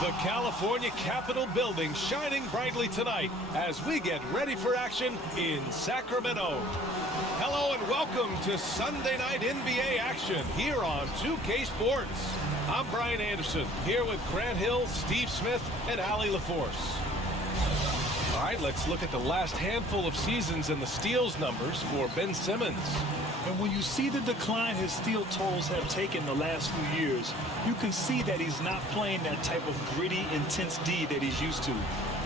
The California Capitol building shining brightly tonight as we get ready for action in Sacramento. Hello and welcome to Sunday night NBA action here on 2K Sports. I'm Brian Anderson here with Grant Hill, Steve Smith, and Allie LaForce. All right, let's look at the last handful of seasons and the steals numbers for Ben Simmons. And when you see the decline his steal totals have taken the last few years, you can see that he's not playing that type of gritty, intense D that he's used to.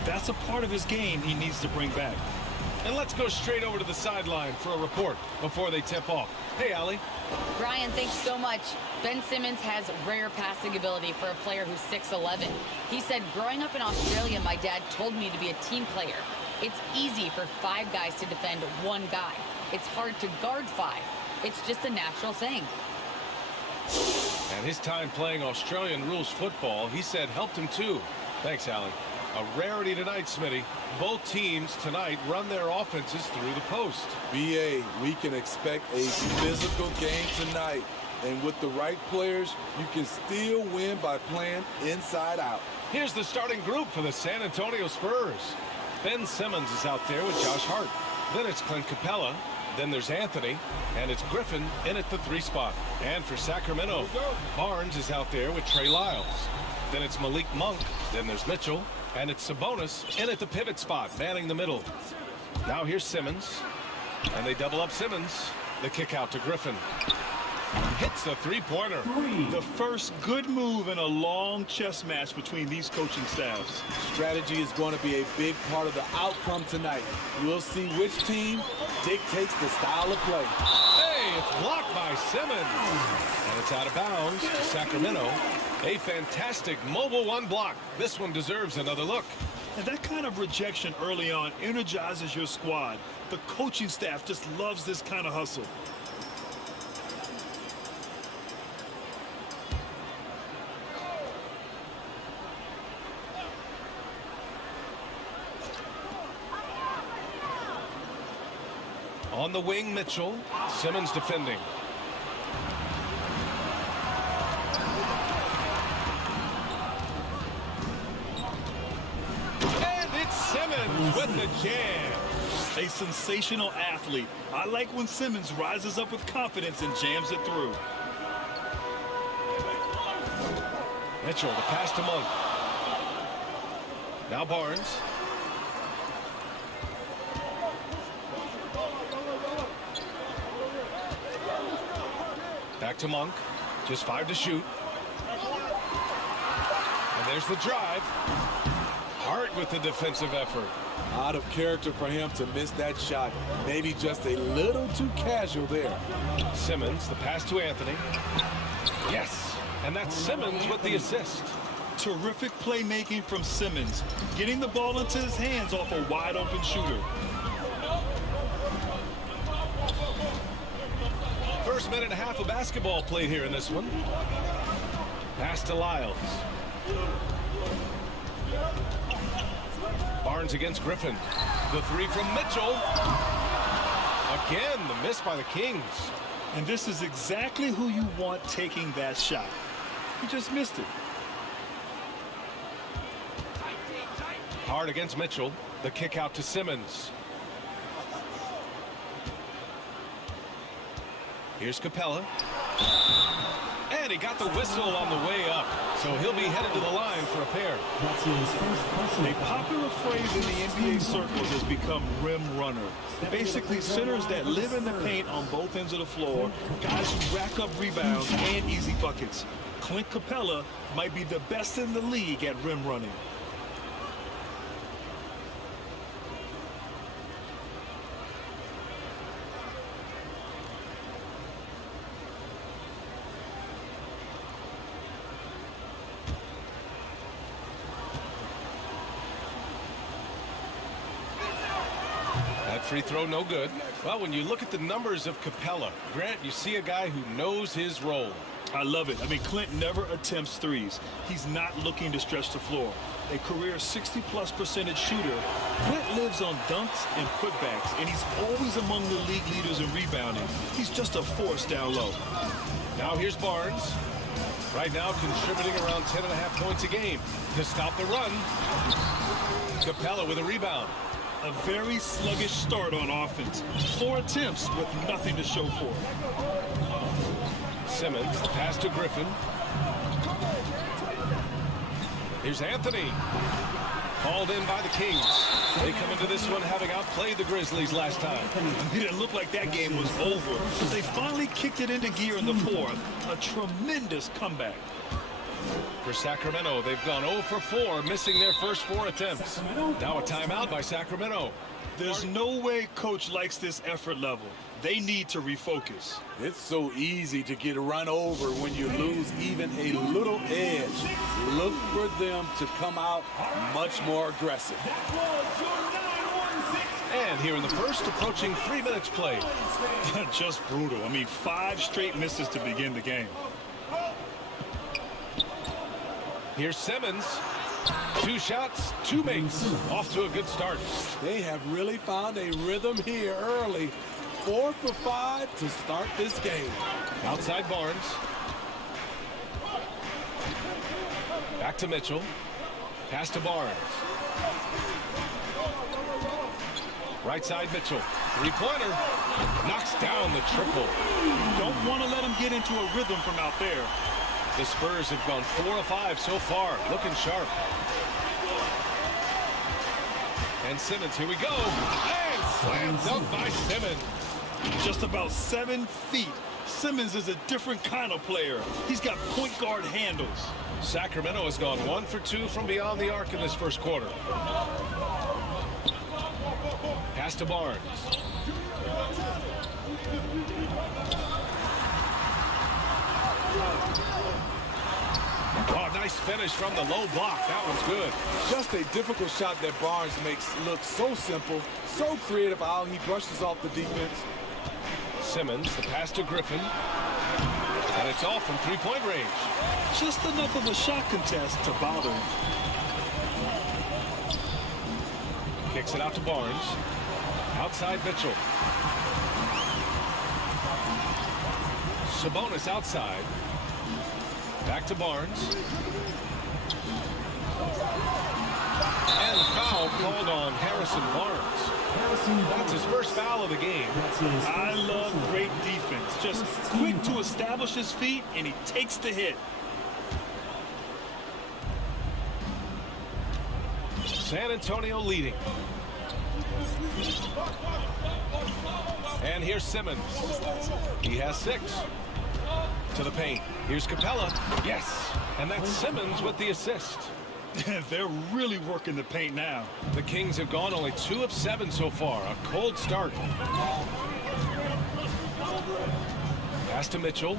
That's a part of his game he needs to bring back. And let's go straight over to the sideline for a report before they tip off. Hey, Allie. Brian, thanks so much. Ben Simmons has rare passing ability for a player who's 6'11". He said, growing up in Australia, my dad told me to be a team player. It's easy for 5 guys to defend 1 guy. It's hard to guard 5. It's just a natural thing. And his time playing Australian rules football, he said, helped him too. Thanks, Allie. A rarity tonight, Smitty. Both teams tonight run their offenses through the post. BA, we can expect a physical game tonight. And with the right players, you can still win by playing inside out. Here's the starting group for the San Antonio Spurs. Ben Simmons is out there with Josh Hart. Then it's Clint Capella. Then there's Anthony, and it's Griffin in at the 3 spot. And for Sacramento, Barnes is out there with Trey Lyles. Then it's Malik Monk. Then there's Mitchell, and it's Sabonis in at the pivot spot, manning the middle. Now here's Simmons, and they double up Simmons. The kick out to Griffin. Hits the 3-pointer. The first good move in a long chess match between these coaching staffs. Strategy is going to be a big part of the outcome tonight. We'll see which team dictates the style of play. Hey, it's blocked by Simmons. And it's out of bounds to Sacramento. A fantastic mobile 1 block. This one deserves another look. And that kind of rejection early on energizes your squad. The coaching staff just loves this kind of hustle. On the wing, Mitchell. Simmons defending. And it's Simmons with the jam. A sensational athlete. I like when Simmons rises up with confidence and jams it through. Mitchell, the pass to Monk. Now Barnes. Back to Monk. Just 5 to shoot. And there's the drive. Hart with the defensive effort. Out of character for him to miss that shot. Maybe just a little too casual there. Simmons, the pass to Anthony. Yes. And that's Simmons with the assist. Terrific playmaking from Simmons. Getting the ball into his hands off a wide open shooter. First minute and a half of basketball played here in this one. Pass to Lyles. Barnes against Griffin. The 3 from Mitchell. Again, the miss by the Kings. And this is exactly who you want taking that shot. He just missed it. Hard against Mitchell. The kick out to Simmons. Here's Capella. And he got the whistle on the way up. So he'll be headed to the line for a pair. A popular phrase in the NBA circles has become rim runner. Basically, centers that live in the paint on both ends of the floor, guys who rack up rebounds and easy buckets. Clint Capella might be the best in the league at rim running. Free throw, no good. Well, when you look at the numbers of Capella, Grant, you see a guy who knows his role. I love it. I mean, Clint never attempts threes. He's not looking to stretch the floor. A career 60+% shooter, Clint lives on dunks and putbacks, and he's always among the league leaders in rebounding. He's just a force down low. Now here's Barnes. Right now contributing around 10.5 points a game. To stop the run, Capella with a rebound. A very sluggish start on offense. 4 attempts with nothing to show for it. Simmons, the pass to Griffin. Here's Anthony. Called in by the Kings. They come into this one having outplayed the Grizzlies last time. It looked like that game was over. They finally kicked it into gear in the fourth. A tremendous comeback. For Sacramento, they've gone 0 for 4, missing their first 4 attempts. Now a timeout by Sacramento. There's no way coach likes this effort level. They need to refocus. It's so easy to get run over when you lose even a little edge. Look for them to come out much more aggressive. And here in the first, approaching 3 minutes played. Just brutal. I mean, 5 straight misses to begin the game. Here's Simmons. 2 shots, 2 makes. Off to a good start. They have really found a rhythm here early. 4 for 5 to start this game. Outside Barnes. Back to Mitchell. Pass to Barnes. Right side Mitchell. 3-pointer. Knocks down the triple. Don't want to let him get into a rhythm from out there. The Spurs have gone 4 of 5 so far. Looking sharp. And Simmons, here we go. And slam dunk by Simmons. Just about 7 feet. Simmons is a different kind of player. He's got point guard handles. Sacramento has gone 1 for 2 from beyond the arc in this first quarter. Pass to Barnes. Oh, nice finish from the low block. That one's good. Just a difficult shot that Barnes makes look so simple, so creative how he brushes off the defense. Simmons, the pass to Griffin. And it's off from 3-point range. Just enough of a shot contest to bother him. Kicks it out to Barnes. Outside Mitchell. Sabonis outside. Back to Barnes. And foul called on Harrison Barnes. That's his first foul of the game. I love great defense. Just quick to establish his feet, and he takes the hit. San Antonio leading. And here's Simmons. He has 6. To the paint. Here's Capella. Yes. And that's Simmons with the assist. They're really working the paint now. The Kings have gone only 2 of 7 so far. A cold start. Pass to Mitchell.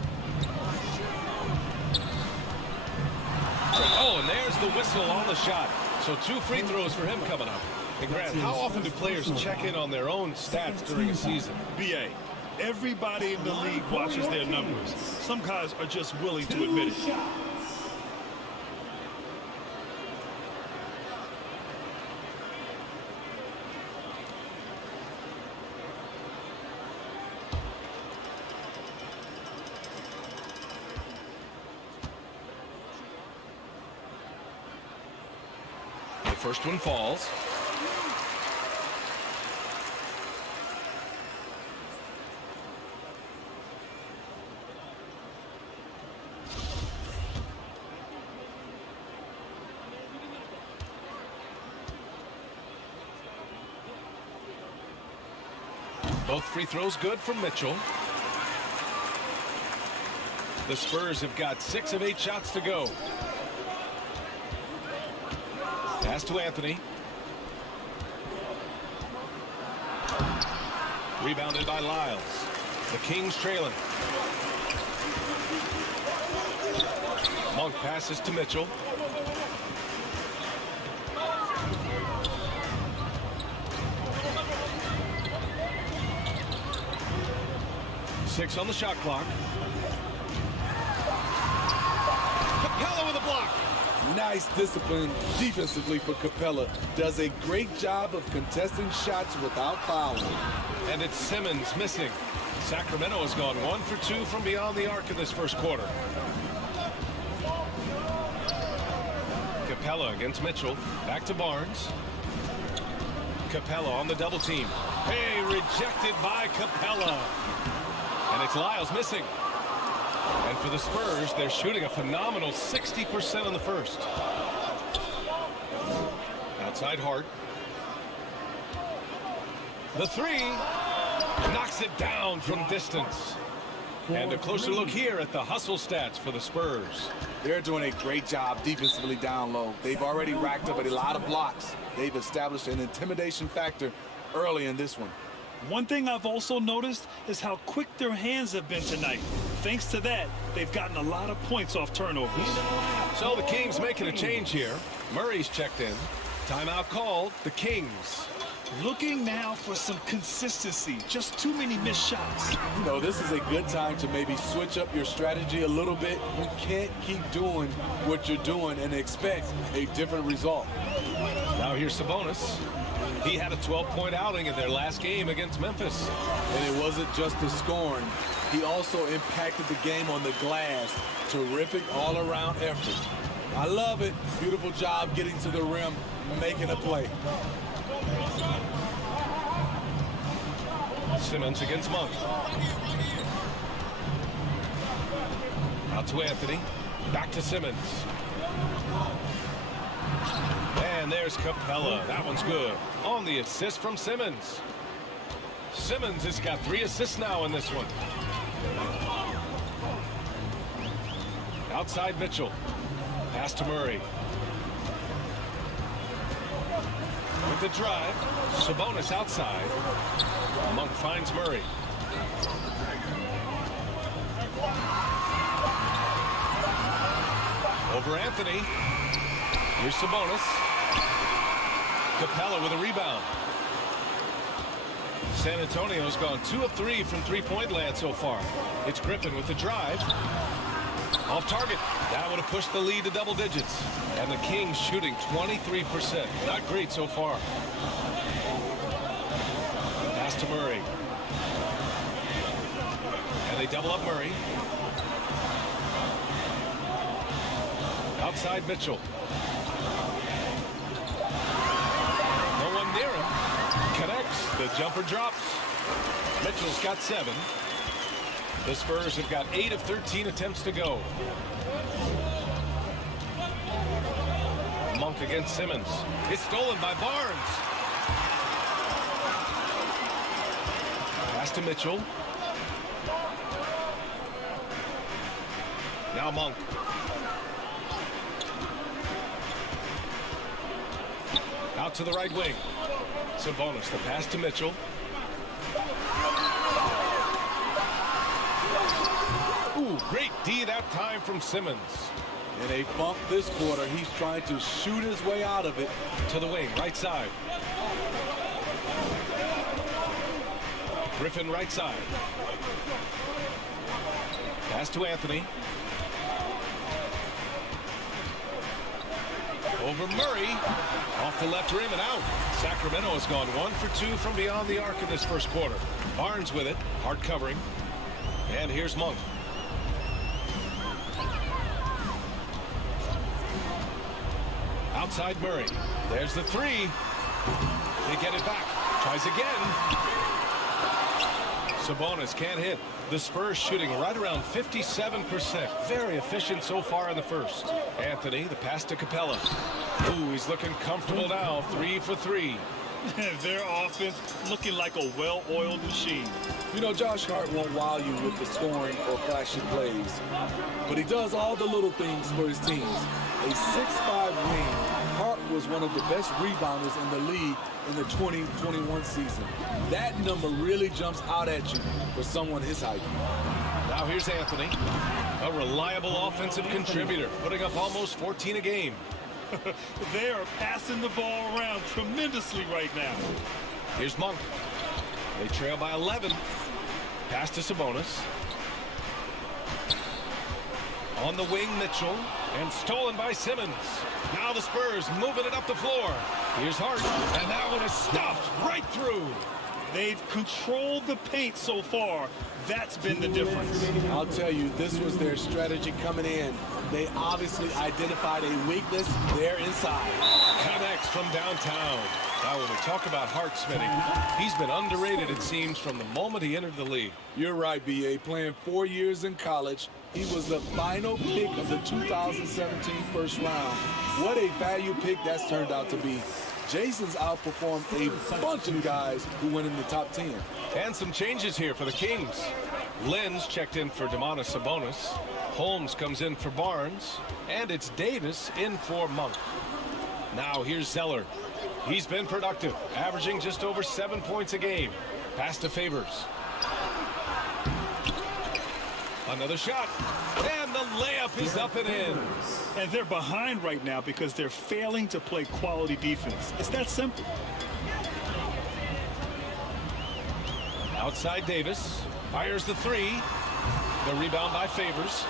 Oh, and there's the whistle on the shot. So 2 free throws for him coming up. And Grant, how often do players check in on their own stats during a season? BA, everybody in the league watches their numbers. Some guys are just willing to admit it. The first one falls. Both free throws good from Mitchell. The Spurs have got 6 of 8 shots to go. Pass to Anthony. Rebounded by Lyles. The Kings trailing. Monk passes to Mitchell. Six on the shot clock. Capella with a block. Nice discipline defensively for Capella. Does a great job of contesting shots without fouling. And it's Simmons missing. Sacramento has gone 1 for 2 from beyond the arc in this first quarter. Capella against Mitchell. Back to Barnes. Capella on the double team. Hey, rejected by Capella. And it's Lyles missing. And for the Spurs, they're shooting a phenomenal 60% in the first. Outside Hart. The three knocks it down from distance. And a closer look here at the hustle stats for the Spurs. They're doing a great job defensively down low. They've already racked up a lot of blocks. They've established an intimidation factor early in this one. One thing I've also noticed is how quick their hands have been tonight. Thanks to that, they've gotten a lot of points off turnovers. So the Kings making a change here. Murray's checked in. Timeout called. The Kings. Looking now for some consistency. Just too many missed shots. You know, this is a good time to maybe switch up your strategy a little bit. You can't keep doing what you're doing and expect a different result. Now here's Sabonis. He had a 12-point outing in their last game against Memphis. And it wasn't just the scoring. He also impacted the game on the glass. Terrific all-around effort. I love it. Beautiful job getting to the rim, making a play. Simmons against Monk. Out to Anthony. Back to Simmons. And there's Capella. That one's good. On the assist from Simmons. Simmons has got 3 assists now in this one. Outside Mitchell. Pass to Murray. With the drive. Sabonis outside. Monk finds Murray. Over Anthony. Here's Sabonis. Capella with a rebound. San Antonio's gone 2 of 3 from three-point land so far. It's Griffin with the drive. Off target. That would have pushed the lead to double digits. And the Kings shooting 23%. Not great so far. Pass to Murray. And they double up Murray. Outside Mitchell. No one near him. Connects. The jumper drops. Mitchell's got 7. The Spurs have got 8 of 13 attempts to go. Monk against Simmons. It's stolen by Barnes. Pass to Mitchell. Now Monk. Out to the right wing. Sabonis, the pass to Mitchell. Ooh, great D that time from Simmons. In a bump this quarter, he's trying to shoot his way out of it. To the wing, right side. Griffin right side. Pass to Anthony. Over Murray. Off the left rim and out. Sacramento has gone 1 for 2 from beyond the arc in this first quarter. Barnes with it. Hard covering. And here's Monk. Outside Murray. There's the 3. They get it back. Tries again. Sabonis can't hit. The Spurs shooting right around 57%. Very efficient so far in the first. Anthony, the pass to Capella. Ooh, he's looking comfortable now. 3 for 3. Their offense looking like a well-oiled machine. You know, Josh Hart won't wow you with the scoring or flashy plays, but he does all the little things for his teams. A 6'5" wing, Hart was one of the best rebounders in the league in the 2021 season. That number really jumps out at you for someone his height. Now here's Anthony, a reliable offensive contributor, putting up almost 14 a game. They are passing the ball around tremendously right now. Here's Monk. They trail by 11. Pass to Sabonis. On the wing, Mitchell. And stolen by Simmons. Now the Spurs moving it up the floor. Here's Hart. And that one is stuffed right through. They've controlled the paint so far. That's been the difference. I'll tell you, this was their strategy coming in. They obviously identified a weakness there inside. Connects from downtown. Now, when we talk about Hart, Smitty, he's been underrated, it seems, from the moment he entered the league. You're right, B.A. Playing 4 years in college, he was the final pick of the 2017 first round. What a value pick that's turned out to be. Jason's outperformed a bunch of guys who went in the top 10. And some changes here for the Kings. Lenz checked in for Domantas Sabonis. Holmes comes in for Barnes. And it's Davis in for Monk. Now here's Zeller. He's been productive, averaging just over 7 points a game. Pass to Favors. Another shot. And the layup is up and in. And they're behind right now because they're failing to play quality defense. It's that simple. Outside Davis. Fires the three. The rebound by Favors.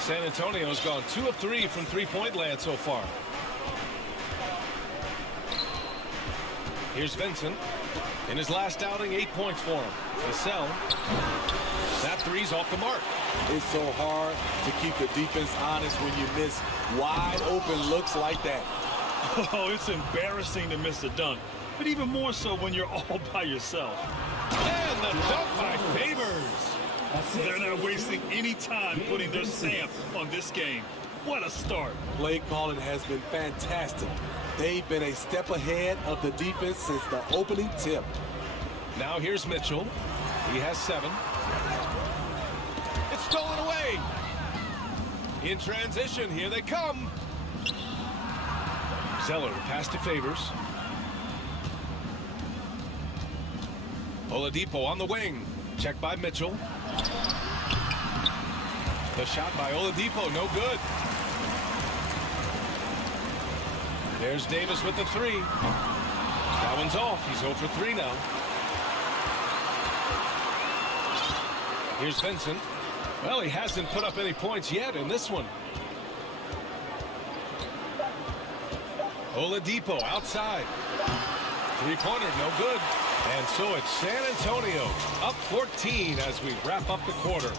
San Antonio's gone 2 of 3 from three-point land so far. Here's Vincent. In his last outing, 8 points for him. Vassell. That three's off the mark. It's so hard to keep the defense honest when you miss wide open looks like that. Oh, it's embarrassing to miss a dunk, but even more so when you're all by yourself. And the dunk by Favors. They're not wasting any time putting their stamp on this game. What a start. Play calling has been fantastic. They've been a step ahead of the defense since the opening tip. Now here's Mitchell. He has 7. It's stolen away. In transition, here they come. Zeller pass to Favors. Oladipo on the wing. Checked by Mitchell. The shot by Oladipo, no good. There's Davis with the 3. That one's off. He's 0 for 3 now. Here's Vincent. Well, he hasn't put up any points yet in this one. Oladipo outside. Three-pointer, no good. And so it's San Antonio up 14 as we wrap up the quarter.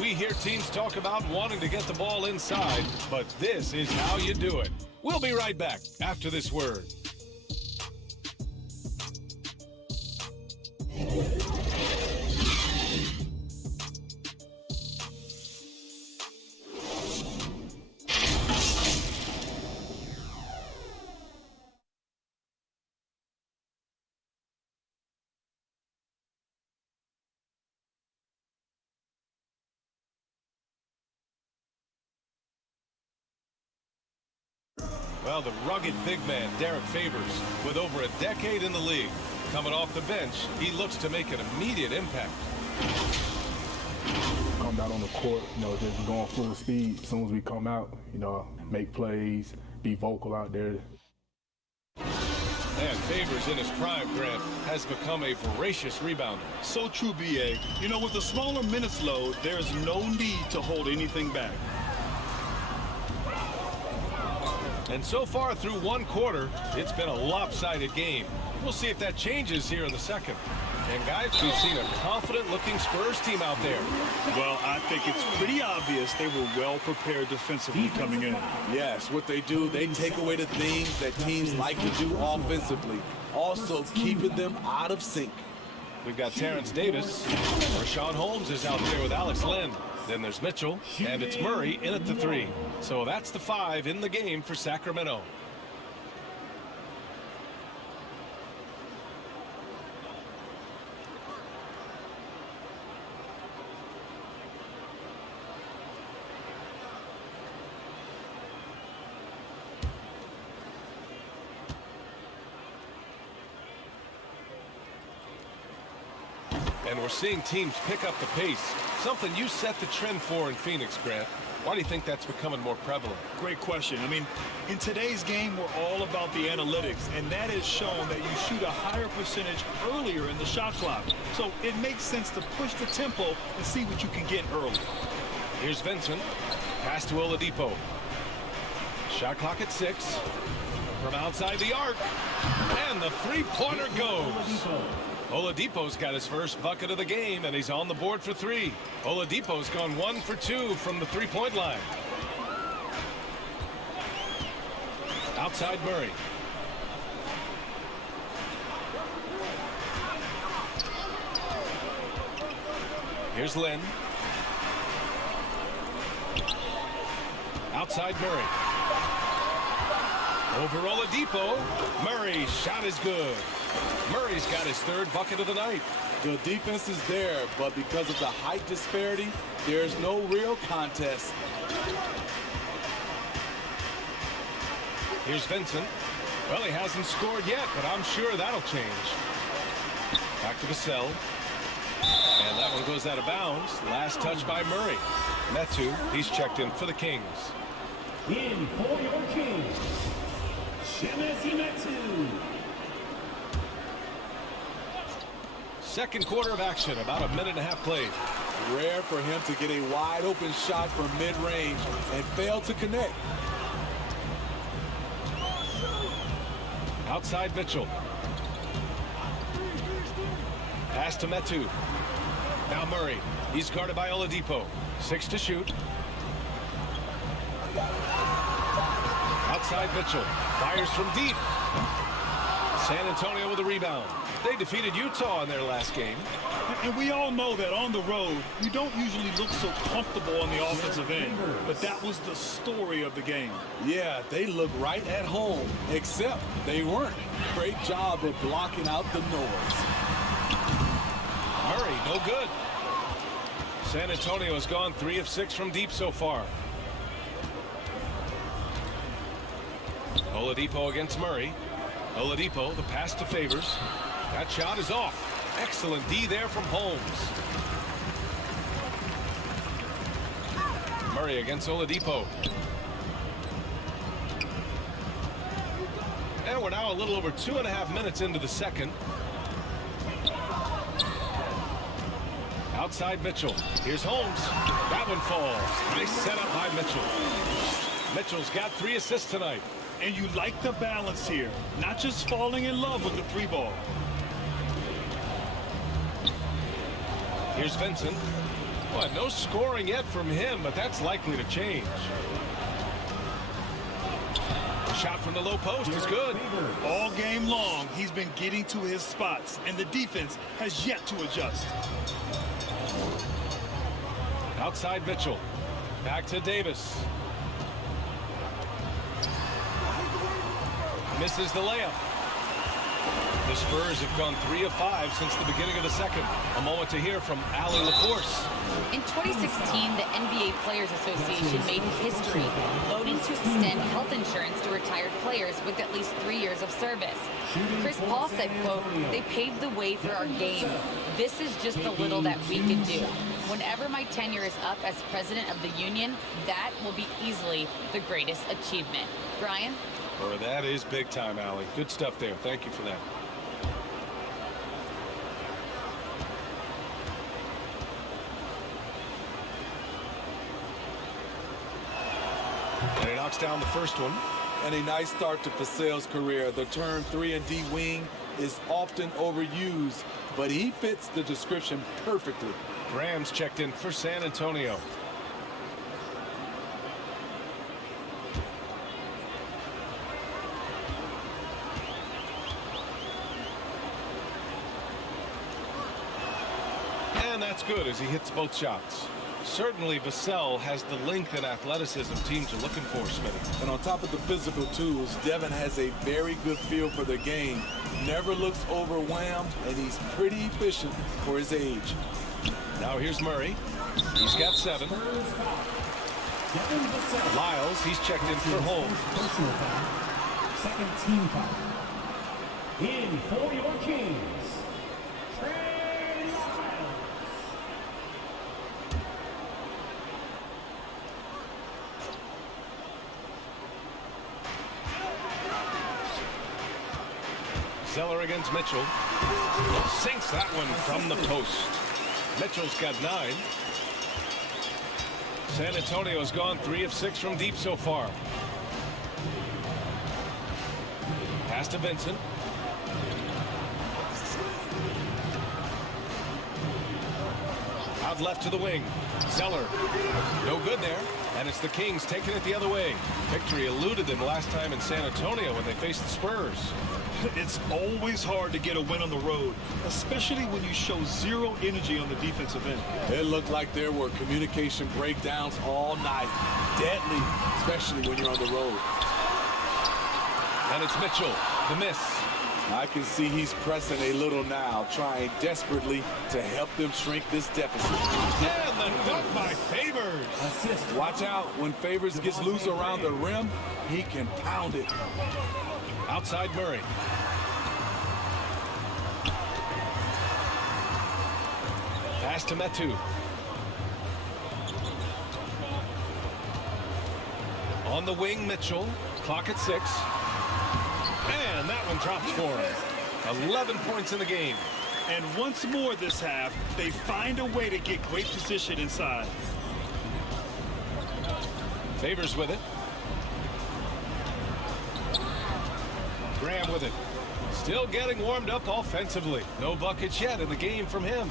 We hear teams talk about wanting to get the ball inside, but this is how you do it. We'll be right back after this word. Well, the rugged big man, Derek Favors, with over a decade in the league. Coming off the bench, he looks to make an immediate impact. Come out on the court, just going full speed. As soon as we come out, make plays, be vocal out there. And Favors in his prime, Grant, has become a voracious rebounder. So true, B.A. With the smaller minutes load, there's no need to hold anything back. And so far through one quarter, it's been a lopsided game. We'll see if that changes here in the second. And guys, we've seen a confident-looking Spurs team out there. Well, I think it's pretty obvious they were well prepared defensively coming in. Yes, what they do, they take away the things that teams like to do offensively, also keeping them out of sync. We've got Terrence Davis. Rashawn Holmes is out there with Alex Len. Then there's Mitchell, and it's Murray in at the 3. So that's the 5 in the game for Sacramento. And we're seeing teams pick up the pace, something you set the trend for in Phoenix, Grant. Why do you think that's becoming more prevalent? Great question. In today's game, we're all about the analytics, and that has shown that you shoot a higher percentage earlier in the shot clock. So it makes sense to push the tempo and see what you can get early. Here's Vincent. Pass to Oladipo. Shot clock at 6. From outside the arc. And the three-pointer goes. Oladipo's got his first bucket of the game, and he's on the board for 3. Oladipo's gone 1 for 2 from the three-point line. Outside Murray. Here's Lynn. Outside Murray. Over Oladipo. Murray's shot is good. Murray's got his 3rd bucket of the night. The defense is there, but because of the height disparity, there's no real contest. Here's Vincent. Well, he hasn't scored yet, but I'm sure that'll change. Back to Vassell. And that one goes out of bounds. Last touch by Murray. Metu, he's checked in for the Kings. In for your Kings, Metu. Second quarter of action, about a minute and a half played. Rare for him to get a wide open shot from mid-range and fail to connect. Outside Mitchell. Pass to Metu. Now Murray. He's guarded by Oladipo. 6 to shoot. Outside Mitchell. Fires from deep. San Antonio with a rebound. They defeated Utah in their last game. And we all know that on the road, you don't usually look so comfortable on the offensive end. But that was the story of the game. Yeah, they look right at home, except they weren't. Great job of blocking out the noise. Murray, no good. San Antonio has gone 3 of 6 from deep so far. Oladipo against Murray. Oladipo, the pass to Favors. That shot is off. Excellent D there from Holmes. Murray against Oladipo. And we're now a little over 2.5 minutes into the second. Outside Mitchell. Here's Holmes. That one falls. Nice setup by Mitchell. Mitchell's got 3 assists tonight. And you like the balance here, not just falling in love with the 3-ball. Here's Vincent. Well, no scoring yet from him, but that's likely to change. The shot from the low post is good. All game long, he's been getting to his spots, and the defense has yet to adjust. Outside Mitchell. Back to Davis. Misses the layup. The Spurs have gone 3 of 5 since the beginning of the second. A moment to hear from Allie LaForce. In 2016, the NBA Players Association made history, voting to extend health insurance to retired players with at least 3 years of service. Chris Paul said, quote, "They paved the way for our game. This is just the little that we can do. Whenever my tenure is up as president of the union, that will be easily the greatest achievement." Brian? Oh, that is big time, Allie. Good stuff there. Thank you for that. And he knocks down the first one. And a nice start to Vassell's career. The term 3-and-D wing is often overused, but he fits the description perfectly. Graham's checked in for San Antonio. And that's good as he hits both shots. Certainly Vassell has the length and athleticism teams are looking for, Smitty. And on top of the physical tools, Devin has a very good feel for the game. Never looks overwhelmed, and he's pretty efficient for his age. Now here's Murray. He's got 7. Lyles, he's checked in for Holmes. Second team foul. In for your Kings, Zeller against Mitchell. Sinks that one from the post. Mitchell's got 9. San Antonio has gone 3 of 6 from deep so far. Pass to Vincent. Out left to the wing. Zeller. No good there. And it's the Kings taking it the other way. Victory eluded them last time in San Antonio when they faced the Spurs. It's always hard to get a win on the road, especially when you show zero energy on the defensive end. It looked like there were communication breakdowns all night. Deadly, especially when you're on the road. And it's Mitchell, the miss. I can see he's pressing a little now, trying desperately to help them shrink this deficit. And the dunk by Favors. Watch out, when Favors gets loose around the rim, he can pound it. Outside Murray. Pass to Metu. On the wing, Mitchell. Clock at 6. And that one drops for him. 11 points in the game. And once more this half, they find a way to get great position inside. Favors with it. Graham with it. Still getting warmed up offensively. No buckets yet in the game from him.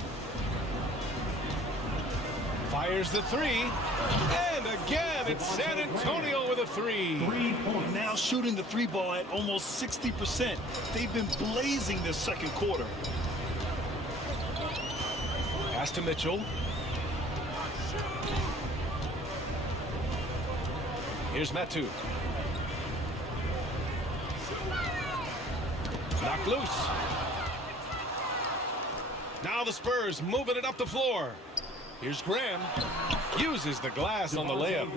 Fires the 3. And again, it's San Antonio with a 3. Now shooting the 3 ball at almost 60%. They've been blazing this second quarter. Pass to Mitchell. Here's Metu. Knocked loose. Now the Spurs moving it up the floor. Here's Graham. Uses the glass on the layup.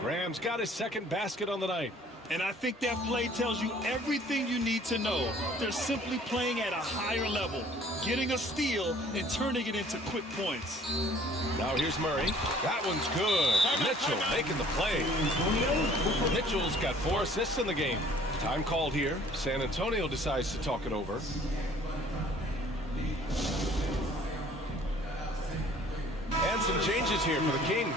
Graham's got his second basket on the night. And I think that play tells you everything you need to know. They're simply playing at a higher level, getting a steal and turning it into quick points. Now here's Murray. That one's good. Mitchell making the play. Mitchell's got 4 assists in the game. Time called here. San Antonio decides to talk it over. And some changes here for the Kings.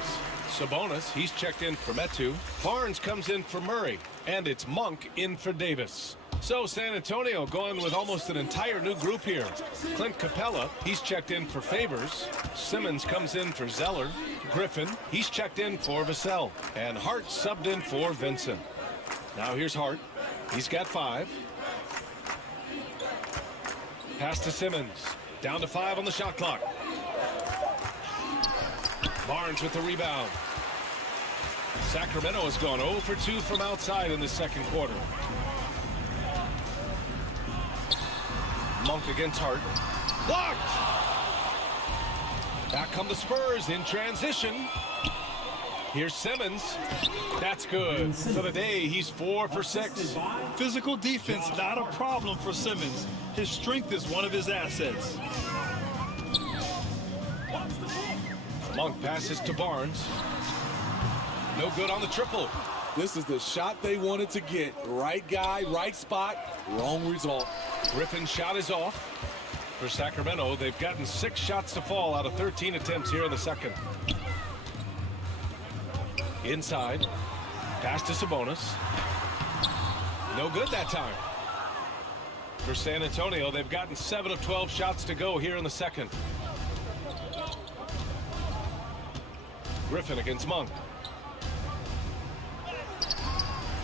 Sabonis, he's checked in for Metu. Barnes comes in for Murray. And it's Monk in for Davis. So San Antonio going with almost an entire new group here. Clint Capella, he's checked in for Favors. Simmons comes in for Zeller. Griffin, he's checked in for Vassell. And Hart subbed in for Vincent. Now here's Hart. He's got 5. Pass to Simmons. Down to 5 on the shot clock. Barnes with the rebound. Sacramento has gone 0 for 2 from outside in the second quarter. Monk against Hart. Blocked! Back come the Spurs in transition. Here's Simmons. That's good. For the day, he's 4 for 6. Physical defense, not a problem for Simmons. His strength is one of his assets. Monk passes to Barnes. No good on the triple. This is the shot they wanted to get. Right guy, right spot, wrong result. Griffin's shot is off. For Sacramento, they've gotten 6 shots to fall out of 13 attempts here in the second. Inside. Pass to Sabonis. No good that time. For San Antonio, they've gotten 7 of 12 shots to go here in the second. Griffin against Monk.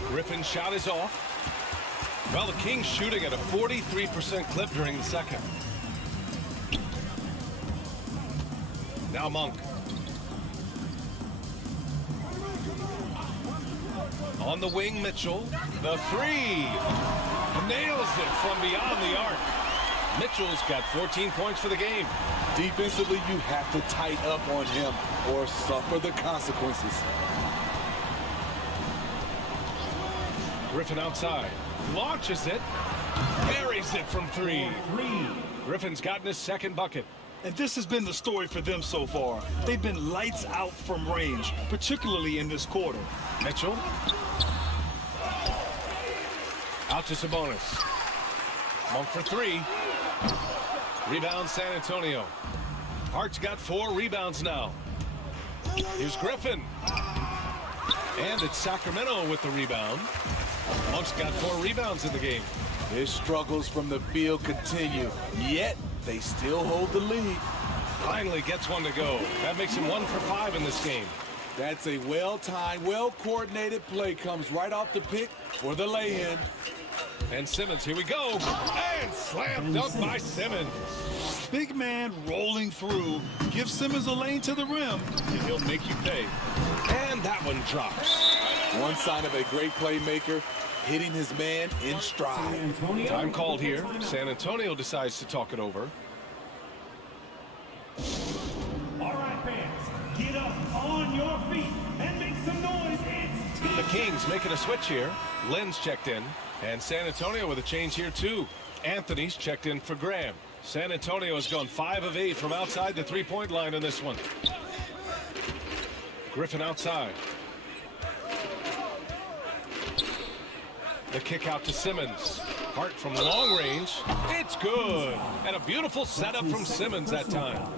Griffin's shot is off. Well, the Kings shooting at a 43% clip during the second. Now Monk. On the wing, Mitchell. The 3. Nails it from beyond the arc. Mitchell's got 14 points for the game. Defensively, you have to tighten up on him or suffer the consequences. Griffin outside. Launches it. Buries it from 3. Griffin's gotten his second bucket. And this has been the story for them so far. They've been lights out from range, particularly in this quarter. Mitchell. Out to Sabonis. Monk for 3. Rebound San Antonio. Hart's got 4 rebounds now. Here's Griffin. And it's Sacramento with the rebound. Monk's got 4 rebounds in the game. His struggles from the field continue, yet they still hold the lead. Finally gets one to go. That makes him 1 for 5 in this game. That's a well-timed, well-coordinated play. Comes right off the pick for the lay-in. And Simmons, here we go. And slam dunk by Simmons. Big man rolling through. Give Simmons a lane to the rim, and he'll make you pay. And that one drops. One sign of a great playmaker, hitting his man in stride. Time called here. San Antonio decides to talk it over. All right, fans, get up on your feet and make some noise. It's The Kings making a switch here. Lynn's checked in. And San Antonio with a change here, too. Anthony's checked in for Graham. San Antonio has gone 5 of 8 from outside the three-point line in this one. Griffin outside. The kick out to Simmons. Hart from long range. It's good. And a beautiful setup from Simmons that time.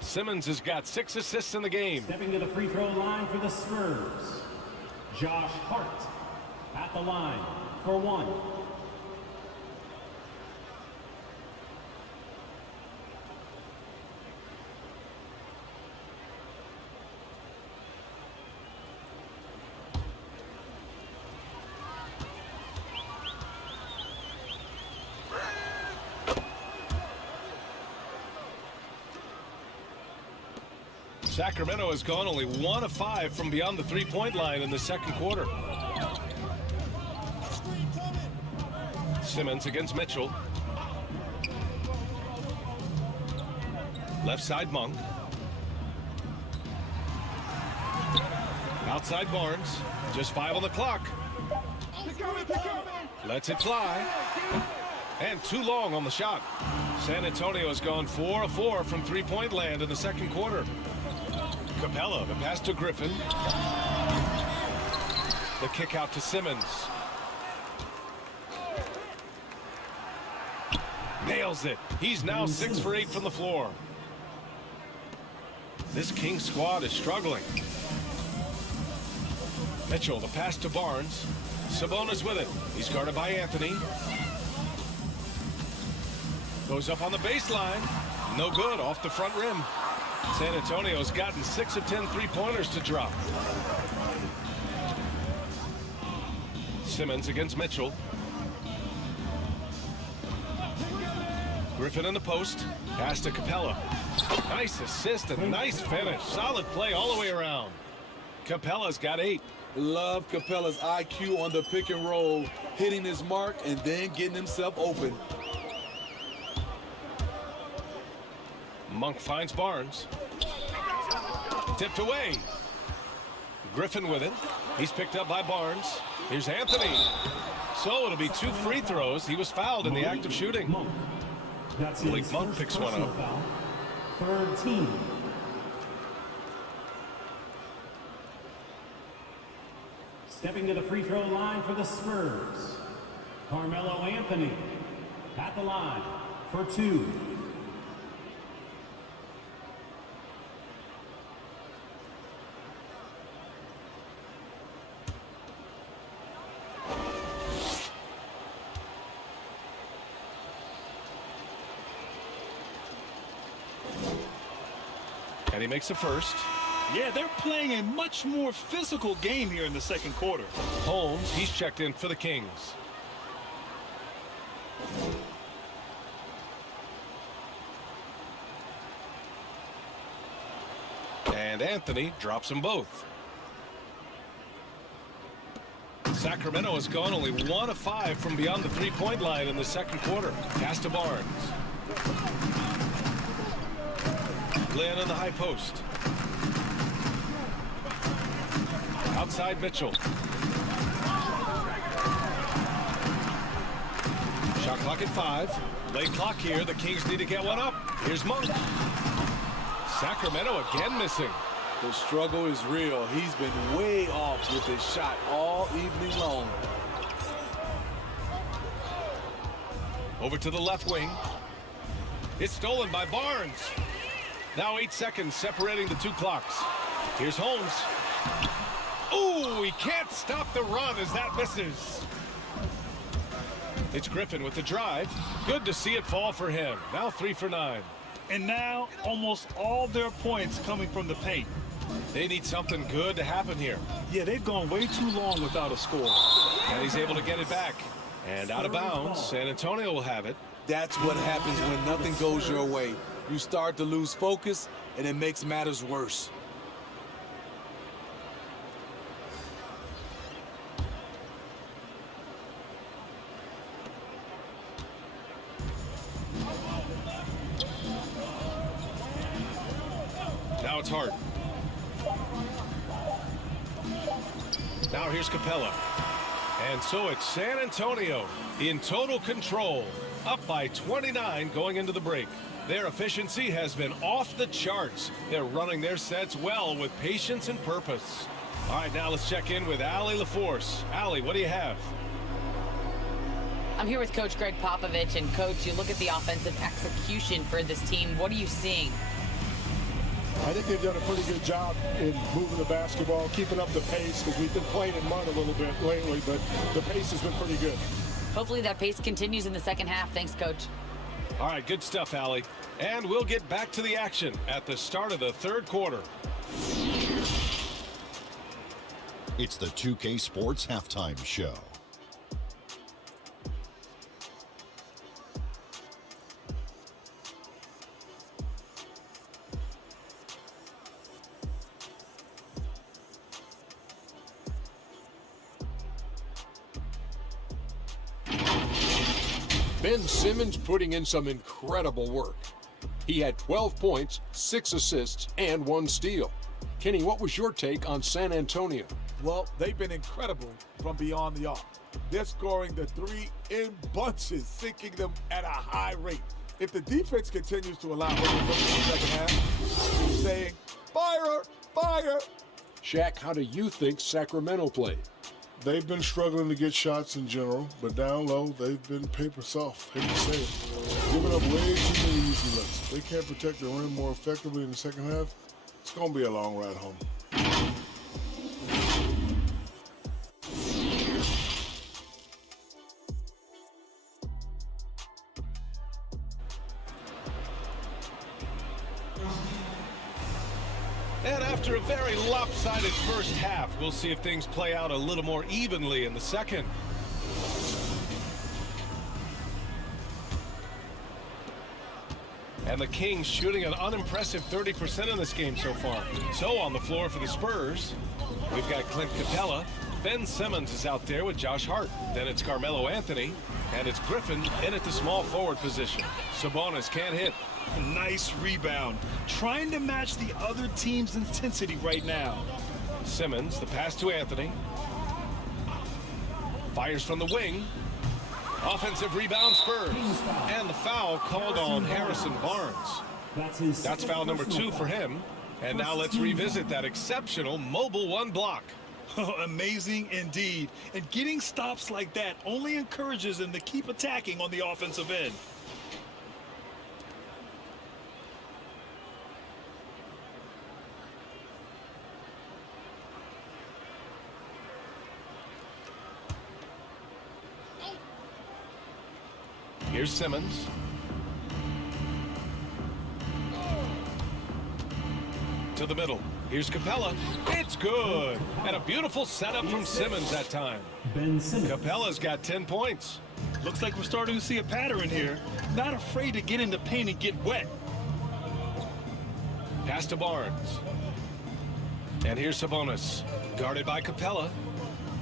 Simmons has got 6 assists in the game. stepping to the free throw line for the Spurs. Josh Hart at the line for 1. Sacramento has gone only 1 of 5 from beyond the three-point line in the second quarter. Simmons against Mitchell. Left side Monk. Outside Barnes. Just 5 on the clock. Lets it fly. And too long on the shot. San Antonio has gone 4 of 4 from three-point land in the second quarter. Capella, the pass to Griffin. The kick out to Simmons. Nails it. He's now 6 for 8 from the floor. This Kings squad is struggling. Mitchell, the pass to Barnes. Sabonis with it. He's guarded by Anthony. Goes up on the baseline. No good, off the front rim. San Antonio's gotten 6 of 10 three-pointers to drop. Simmons against Mitchell. Griffin in the post. Pass to Capella. Nice assist and nice finish. Solid play all the way around. Capella's got 8. Love Capella's IQ on the pick and roll, hitting his mark and then getting himself open. Monk finds Barnes. Tipped away. Griffin with it. He's picked up by Barnes. Here's Anthony. So it'll be 2 free throws. He was fouled in the act of shooting. That's Malik his Monk first picks one personal up. foul. Third team. Stepping to the free throw line for the Spurs. Carmelo Anthony at the line for 2. And he makes the first. Yeah, they're playing a much more physical game here in the second quarter. Holmes, he's checked in for the Kings. And Anthony drops them both. Sacramento has gone only 1 of 5 from beyond the three-point line in the second quarter. Pass to Barnes. Lynn in the high post. Outside Mitchell. Shot clock at 5. Late clock here. The Kings need to get one up. Here's Monk. Sacramento again missing. The struggle is real. He's been way off with his shot all evening long. Over to the left wing. It's stolen by Barnes. Now 8 seconds separating the 2 clocks. Here's Holmes. Ooh, he can't stop the run as that misses. It's Griffin with the drive. Good to see it fall for him. Now 3 for 9. And now almost all their points coming from the paint. They need something good to happen here. Yeah, they've gone way too long without a score. And he's able to get it back. And out of bounds, San Antonio will have it. That's what happens when nothing goes your way. You start to lose focus, and it makes matters worse. Now it's Hart. Now here's Capella. And so it's San Antonio in total control, up by 29 going into the break. Their efficiency has been off the charts. They're running their sets well with patience and purpose. All right, now let's check in with Allie LaForce. Allie, what do you have? I'm here with Coach Greg Popovich. And, Coach, you look at the offensive execution for this team. What are you seeing? I think they've done a pretty good job in moving the basketball, keeping up the pace, because we've been playing in mud a little bit lately, but the pace has been pretty good. Hopefully that pace continues in the second half. Thanks, Coach. All right, good stuff, Allie. And we'll get back to the action at the start of the third quarter. It's the 2K Sports Halftime Show. Ben Simmons putting in some incredible work. He had 12 points, 6 assists, and 1 steal. Kenny, what was your take on San Antonio? Well, they've been incredible from beyond the arc. They're scoring the three in bunches, sinking them at a high rate. If the defense continues to allow them to go in the second half, I'm saying, fire, fire. Shaq, how do you think Sacramento played? They've been struggling to get shots in general, but down low, they've been paper soft. Hate to say it. Giving up way too many easy looks. They can't protect the rim more effectively in the second half. It's going to be a long ride home. And after a very lopsided first half, we'll see if things play out a little more evenly in the second. And the Kings shooting an unimpressive 30% in this game so far. So on the floor for the Spurs, we've got Clint Capella. Ben Simmons is out there with Josh Hart. Then it's Carmelo Anthony. And it's Griffin in at the small forward position. Sabonis can't hit. A nice rebound. Trying to match the other team's intensity right now. Simmons, the pass to Anthony. Fires from the wing. Offensive rebound Spurs. And the foul called on Harrison Barnes. That's foul number 2 for him. And now let's revisit that exceptional mobile 1 block. Amazing indeed. And getting stops like that only encourages them to keep attacking on the offensive end. Here's Simmons. To the middle. Here's Capella. It's good. And a beautiful setup from Simmons that time. Ben Simmons. Capella's got 10 points. Looks like we're starting to see a pattern here. Not afraid to get in the paint and get wet. Pass to Barnes. And here's Sabonis. Guarded by Capella.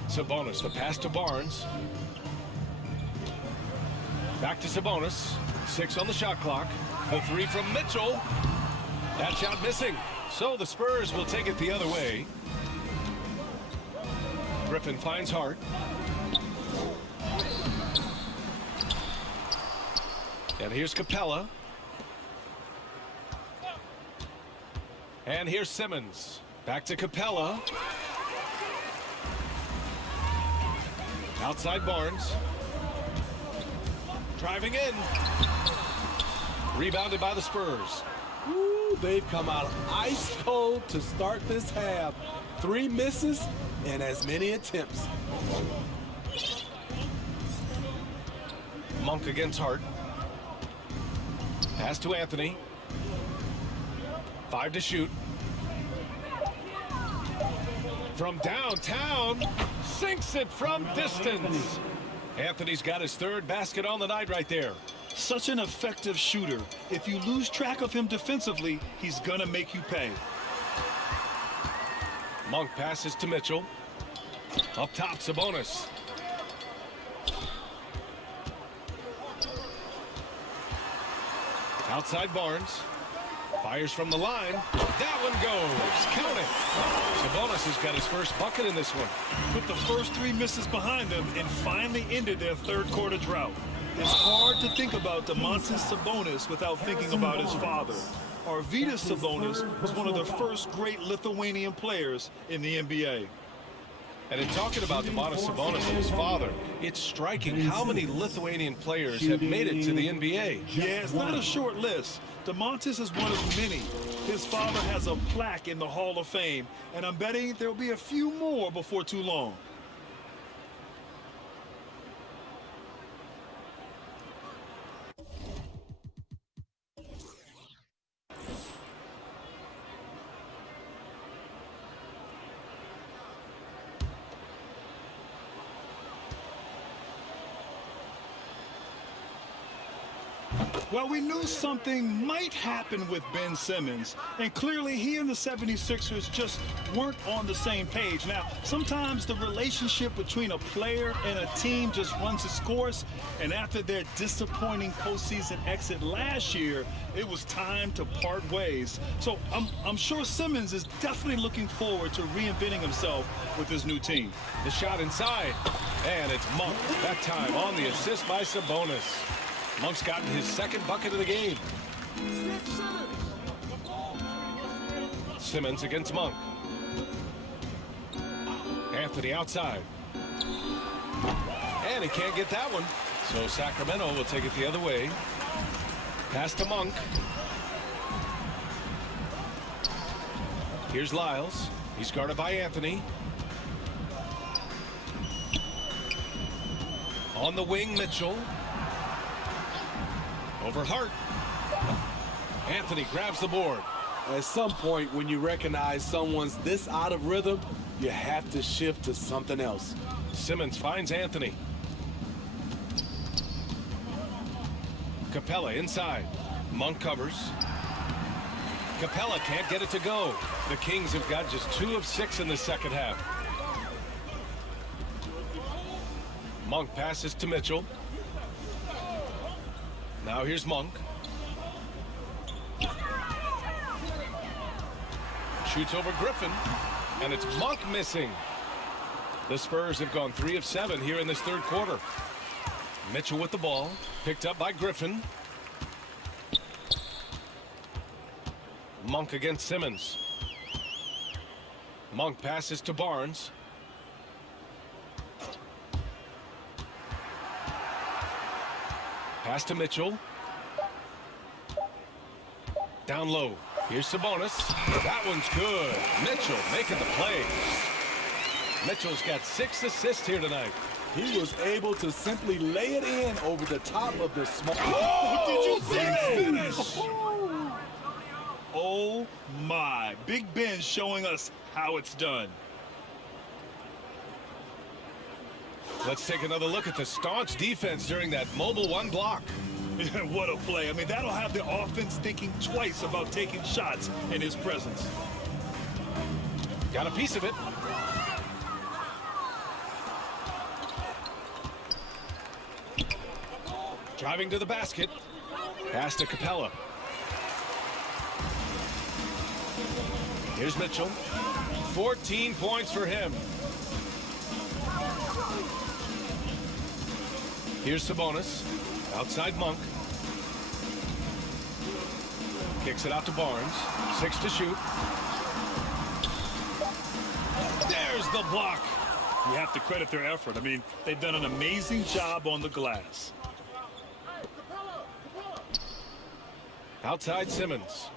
Sabonis, the pass to Barnes. Back to Sabonis. 6 on the shot clock. The 3 from Mitchell. That shot missing. So the Spurs will take it the other way. Griffin finds Hart. And here's Capella. And here's Simmons. Back to Capella. Outside Barnes. Driving in. Rebounded by the Spurs. Ooh, they've come out ice cold to start this half. 3 misses and as many attempts. Monk against Hart. Pass to Anthony. 5 to shoot. From downtown, sinks it from distance. Anthony's got his 3rd basket on the night right there. Such an effective shooter. If you lose track of him defensively, he's gonna make you pay. Monk passes to Mitchell. Up top, Sabonis. Outside Barnes. Fires from the line. That one goes. Count it. Sabonis has got his first bucket in this one. Put the first 3 misses behind him and finally ended their 3rd quarter drought. It's hard to think about Domantas Sabonis without thinking about his father. Arvydas Sabonis was one of the first great Lithuanian players in the NBA. And in talking about Domantas Sabonis and his father, it's striking how many Lithuanian players have made it to the NBA. Yeah, it's not a short list. Domantas is one of many. His father has a plaque in the Hall of Fame, and I'm betting there'll be a few more before too long. Well, we knew something might happen with Ben Simmons, and clearly he and the 76ers just weren't on the same page. Now, sometimes the relationship between a player and a team just runs its course, and after their disappointing postseason exit last year, it was time to part ways. So I'm sure Simmons is definitely looking forward to reinventing himself with his new team. The shot inside, and it's Monk, that time on the assist by Sabonis. Monk's gotten his 2nd bucket of the game. Simmons against Monk. Anthony outside. And he can't get that one. So Sacramento will take it the other way. Pass to Monk. Here's Lyles. He's guarded by Anthony. On the wing, Mitchell. Over Hart. Anthony grabs the board. At some point, when you recognize someone's this out of rhythm, you have to shift to something else. Simmons finds Anthony. Capella inside. Monk covers. Capella can't get it to go. The Kings have got just 2 of 6 in the 2nd half. Monk passes to Mitchell. Now here's Monk. Shoots over Griffin, and it's Monk missing. The Spurs have gone 3 of 7 here in this 3rd quarter. Mitchell with the ball, picked up by Griffin. Monk against Simmons. Monk passes to Barnes. Pass to Mitchell. Down low. Here's Sabonis. That one's good. Mitchell making the play. Mitchell's got 6 assists here tonight. He was able to simply lay it in over the top of the small. Oh, did you see that finish? Oh my. Big Ben showing us how it's done. Let's take another look at the staunch defense during that mobile 1 block. What a play. I mean, that'll have the offense thinking twice about taking shots in his presence. Got a piece of it. Driving to the basket. Pass to Capella. Here's Mitchell. 14 points for him. Here's Sabonis. Outside Monk. Kicks it out to Barnes. 6 to shoot. There's the block. You have to credit their effort. I mean, they've done an amazing job on the glass. Outside Simmons.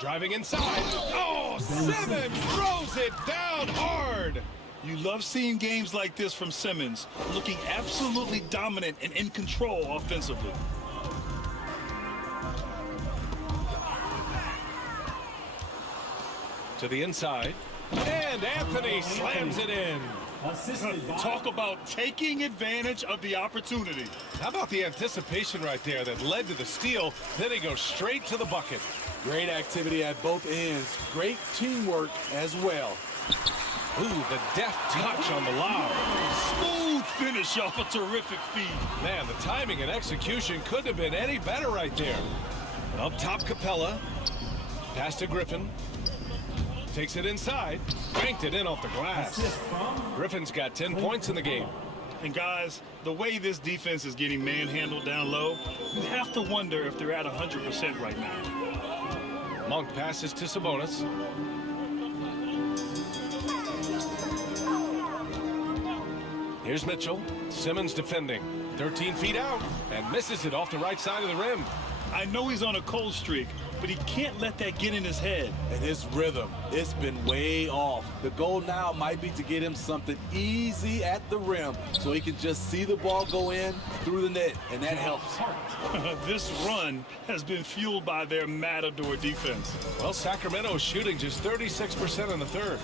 Driving inside. Oh, Simmons throws it down hard. You love seeing games like this from Simmons, looking absolutely dominant and in control offensively. To the inside. And Anthony slams it in. Assisted by Talk about taking advantage of the opportunity. How about the anticipation right there that led to the steal? Then he goes straight to the bucket. Great activity at both ends. Great teamwork as well. Ooh, the deft touch on the lob. Smooth finish off a terrific feed. Man, the timing and execution couldn't have been any better right there. Up top, Capella. Pass to Griffin. Takes it inside. Banked it in off the glass. assist from Griffin's got 10 points in the game. And guys, the way this defense is getting manhandled down low, you have to wonder if they're at 100% right now. Monk passes to Sabonis. Here's Mitchell. Simmons defending. 13 feet out and misses it off the right side of the rim. I know he's on a cold streak, but he can't let that get in his head. And his rhythm, it's been way off. The goal now might be to get him something easy at the rim so he can just see the ball go in through the net, and that helps. This run has been fueled by their matador defense. Well, Sacramento is shooting just 36% in the third.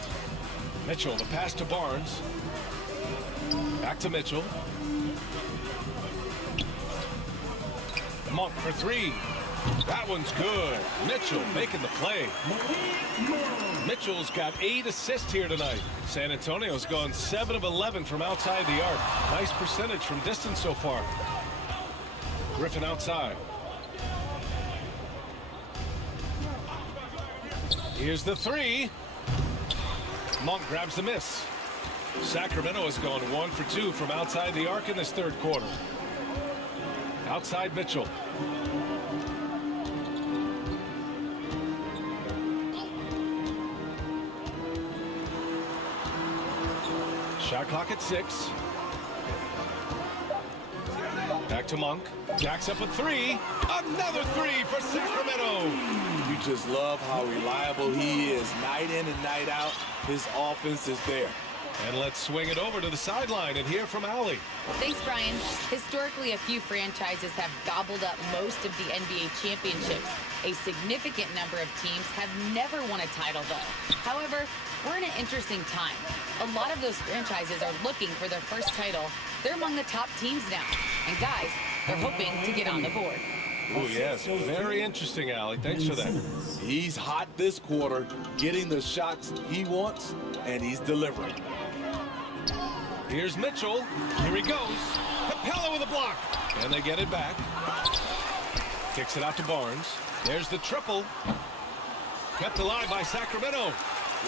Mitchell, the pass to Barnes. Back to Mitchell. Monk for three. That one's good. Mitchell making the play. Mitchell's got 8 assists here tonight. San Antonio's gone 7 of 11 from outside the arc. Nice percentage from distance so far. Griffin outside. Here's the three. Monk grabs the miss. Sacramento has gone 1 for 2 from outside the arc in this third quarter. Outside Mitchell. Shot clock at 6. Back to Monk. Jacks up a 3. Another 3 for Sacramento. You just love how reliable he is. Night in and night out, his offense is there. And let's swing it over to the sideline and hear from Allie. Thanks, Brian. Historically, a few franchises have gobbled up most of the NBA championships. A significant number of teams have never won a title, though. However, we're in an interesting time. A lot of those franchises are looking for their first title. They're among the top teams now. And guys, they're hoping to get on the board. Oh, yes. Very interesting, Allie. Thanks for that. He's hot this quarter, getting the shots he wants, and he's delivering. Here's Mitchell. Here he goes. Capella with a block. And they get it back. Kicks it out to Barnes. There's the triple. Kept alive by Sacramento.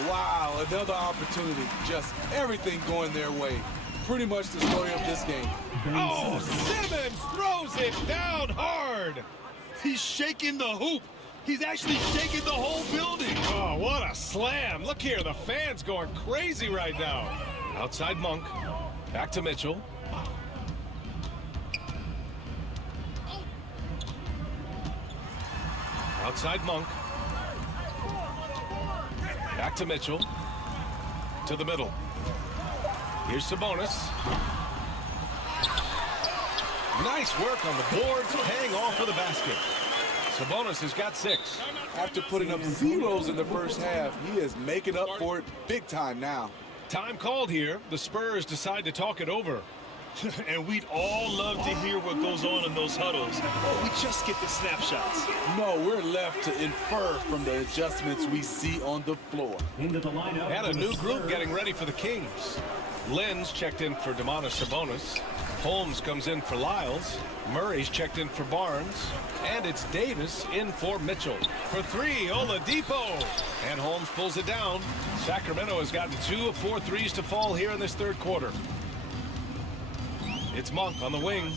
Wow, another opportunity. Just everything going their way. Pretty much the story of this game. Oh, Simmons throws it down hard. He's shaking the hoop. He's actually shaking the whole building. Oh, what a slam. Look here, the fans going crazy right now. Outside Monk. Back to Mitchell. Outside Monk. Back to Mitchell. To the middle. Here's Sabonis. Nice work on the boards, paying off for the basket. Sabonis has got 6. After putting up zeros in the first half, he is making up for it big time now. Time called here. The Spurs decide to talk it over. And we'd all love to hear what goes on in those huddles. We just get the snapshots. No, we're left to infer from the adjustments we see on the floor. into the lineup. And a for new the group Spurs. getting ready for the Kings. Lynn's checked in for Domantas Sabonis. Holmes comes in for Lyles. Murray's checked in for Barnes. And it's Davis in for Mitchell. For 3, Oladipo. And Holmes pulls it down. Sacramento has gotten 2 of 4 threes to fall here in this third quarter. It's Monk on the wing.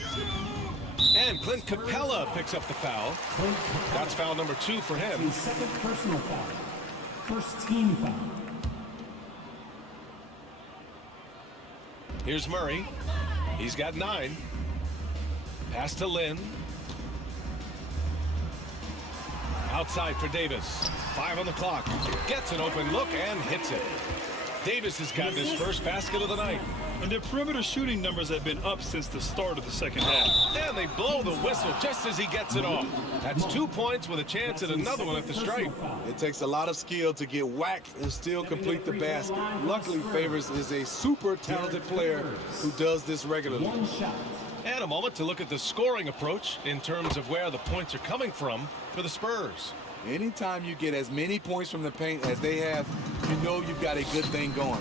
And Clint Capella picks up the foul. That's foul number 2 for him. His second personal foul. First team foul. Here's Murray. He's got 9. Pass to Lynn. Outside for Davis. 5 on the clock. Gets an open look and hits it. Davis has gotten his first basket of the night. And their perimeter shooting numbers have been up since the start of the second half. And they blow the whistle just as he gets it off. That's 2 points with a chance at another one at the stripe. It takes a lot of skill to get whacked and still complete the basket. Luckily, Favors is a super talented player who does this regularly. And a moment to look at the scoring approach in terms of where the points are coming from for the Spurs. Anytime you get as many points from the paint as they have, you know you've got a good thing going.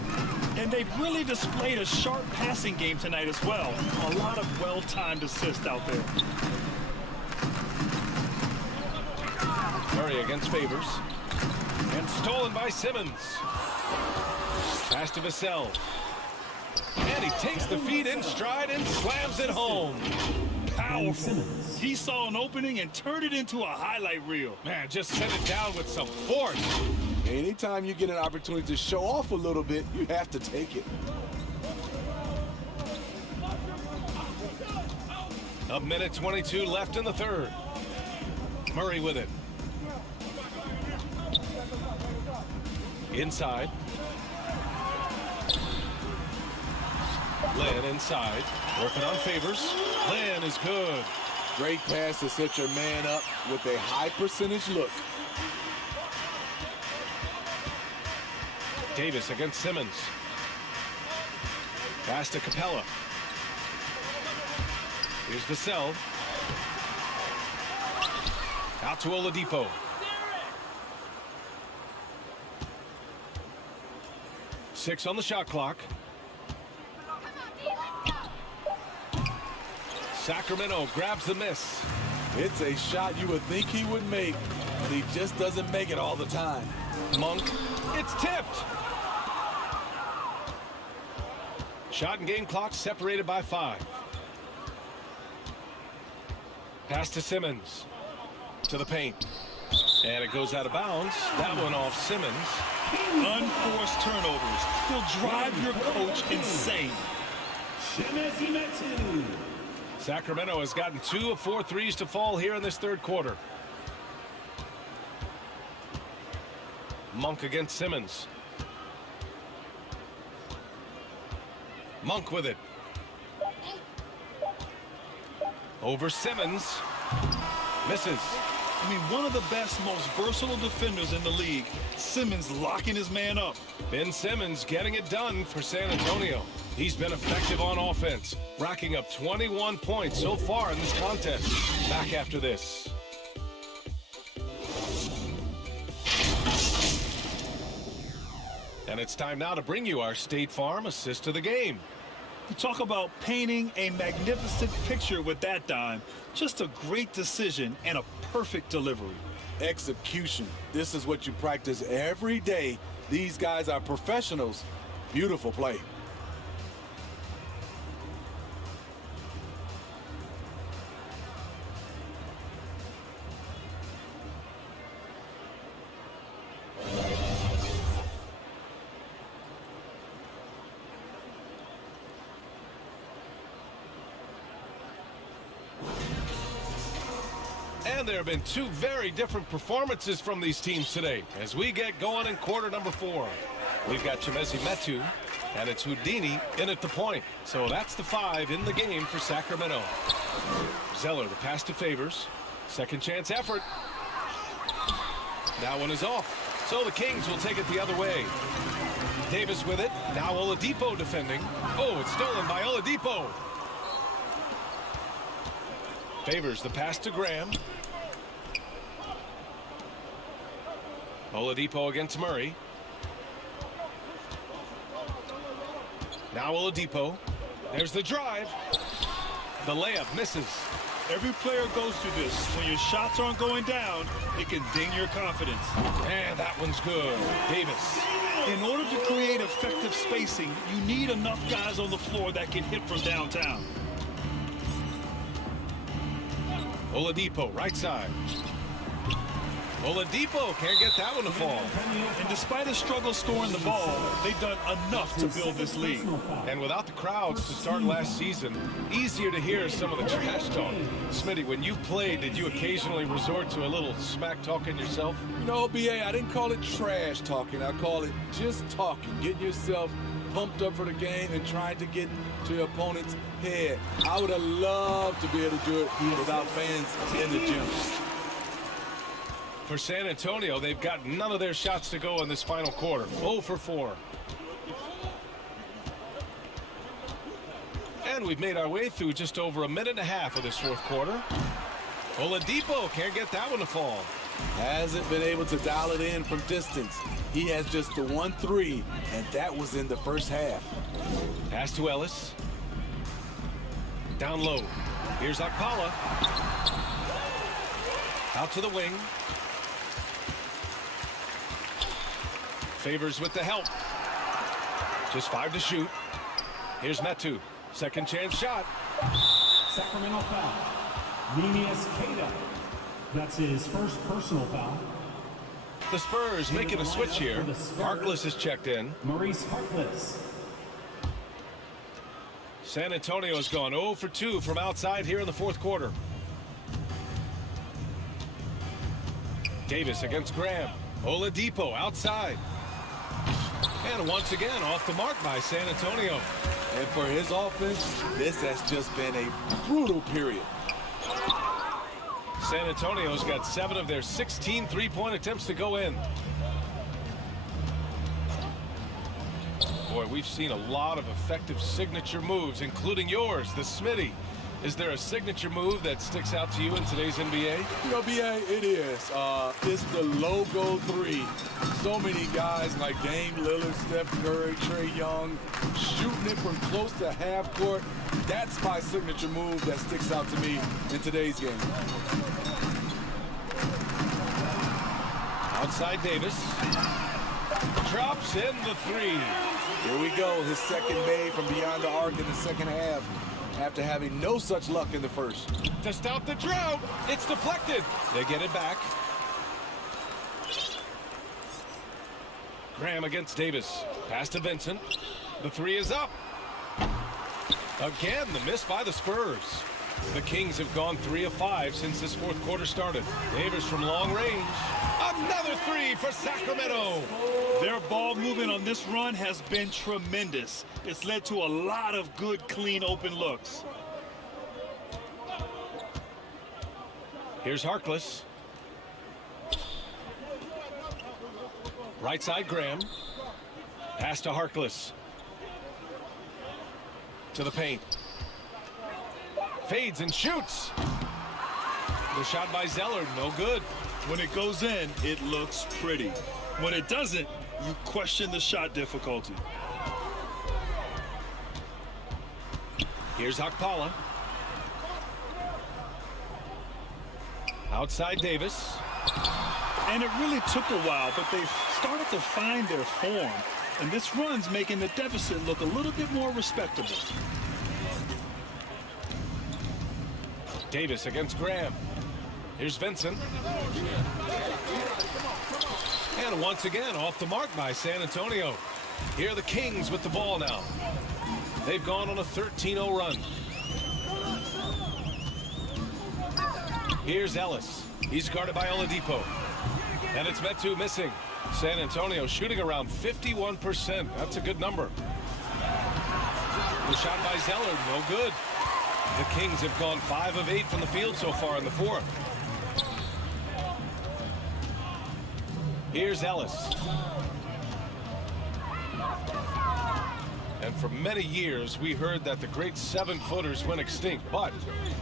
And they've really displayed a sharp passing game tonight as well. A lot of well-timed assists out there. Murray against Favors. And stolen by Simmons. Pass to Vassell. And he takes the feed in stride and slams it home. Powerful. He saw an opening and turned it into a highlight reel. Man, just sent it down with some force. Anytime you get an opportunity to show off a little bit, you have to take it. A minute 22 left in the third. Murray with it. Inside. Lynn inside. Working on Favors. Lynn is good. Great pass to set your man up with a high percentage look. Davis against Simmons. Pass to Capella. Here's Vassell. Out to Oladipo. Six on the shot clock. Sacramento grabs the miss. It's a shot you would think he would make, but he just doesn't make it all the time. Monk, it's tipped. Shot and game clock separated by 5. Pass to Simmons. To the paint. And it goes out of bounds. That one off Simmons. Unforced turnovers. They'll drive your coach insane. Sacramento has gotten 2 of 4 threes to fall here in this third quarter. Monk against Simmons. Monk with it. Over Simmons. Misses. I mean, one of the best, most versatile defenders in the league. Simmons locking his man up. Ben Simmons getting it done for San Antonio. He's been effective on offense, racking up 21 points so far in this contest. Back after this. And it's time now to bring you our State Farm assist of the game. You talk about painting a magnificent picture with that dime. Just a great decision and a perfect delivery. Execution. This is what you practice every day. These guys are professionals. Beautiful play. And there have been 2 very different performances from these teams today as we get going in quarter number 4. We've got Chimezie Metu, and it's Houdini in at the point. So that's the 5 in the game for Sacramento. Zeller, the pass to Favors. Second chance effort. That one is off. So the Kings will take it the other way. Davis with it. Now Oladipo defending. Oh, it's stolen by Oladipo. Favors the pass to Graham. Oladipo against Murray. Now Oladipo. There's the drive. The layup misses. Every player goes through this. When your shots aren't going down, it can ding your confidence. And that one's good. Davis. In order to create effective spacing, you need enough guys on the floor that can hit from downtown. Oladipo, right side. Oladipo can't get that one to fall. And despite a struggle scoring the ball, they've done enough to build this league. And without the crowds to start last season, easier to hear some of the trash talk. Smitty, when you played, did you occasionally resort to a little smack talking yourself? You know, BA, I didn't call it trash talking. I call it just talking. Getting yourself pumped up for the game and trying to get to your opponent's head. I would have loved to be able to do it without fans in the gym. For San Antonio, they've got none of their shots to go in this final quarter. 0 for 4. And we've made our way through just over a minute and a half of this fourth quarter. Oladipo can't get that one to fall. Hasn't been able to dial it in from distance. He has just the 1-3, and that was in the first half. Pass to Ellis. Down low. Here's Okpala. Out to the wing. Favors with the help. Just 5 to shoot. Here's Metu. Second chance shot. Sacramento foul. Ninius Queta. That's his first personal foul. The Spurs making a switch here. Harkless is checked in. Maurice Harkless. San Antonio has gone 0 for 2 from outside here in the fourth quarter. Davis against Graham. Oladipo outside. And once again off the mark by San Antonio. And for his offense, this has just been a brutal period. San Antonio's got 7 of their 16 three-point attempts to go in. Boy, we've seen a lot of effective signature moves, including yours, the Smitty. Is there a signature move that sticks out to you in today's NBA? You know, BA, it is. It's the logo 3. So many guys like Dame Lillard, Steph Curry, Trae Young, shooting it from close to half court. That's my signature move that sticks out to me in today's game. Outside Davis. Drops in the 3. Here we go. His second made from beyond the arc in the second half, after having no such luck in the first. To stop the drought, it's deflected. They get it back. Graham against Davis. Pass to Vincent. The 3 is up. Again, the miss by the Spurs. The Kings have gone 3 of 5 since this fourth quarter started. Davis from long range. Another 3 for Sacramento. Their ball movement on this run has been tremendous. It's led to a lot of good, clean, open looks. Here's Harkless. Right side Graham. Pass to Harkless. To the paint. Fades and shoots. The shot by Zeller, no good. When it goes in, it looks pretty. When it doesn't, you question the shot difficulty. Here's Okpala. Outside Davis. And it really took a while, but they've started to find their form. And this run's making the deficit look a little bit more respectable. Davis against Graham. Here's Vincent. And once again off the mark by San Antonio. Here are the Kings with the ball now. They've gone on a 13-0 run. Here's Ellis. He's guarded by Oladipo. And it's Metu missing. San Antonio shooting around 51%. That's a good number. The shot by Zeller, no good. The Kings have gone 5 of 8 from the field so far in the fourth. Here's Ellis. And for many years, we heard that the great 7-footers went extinct. But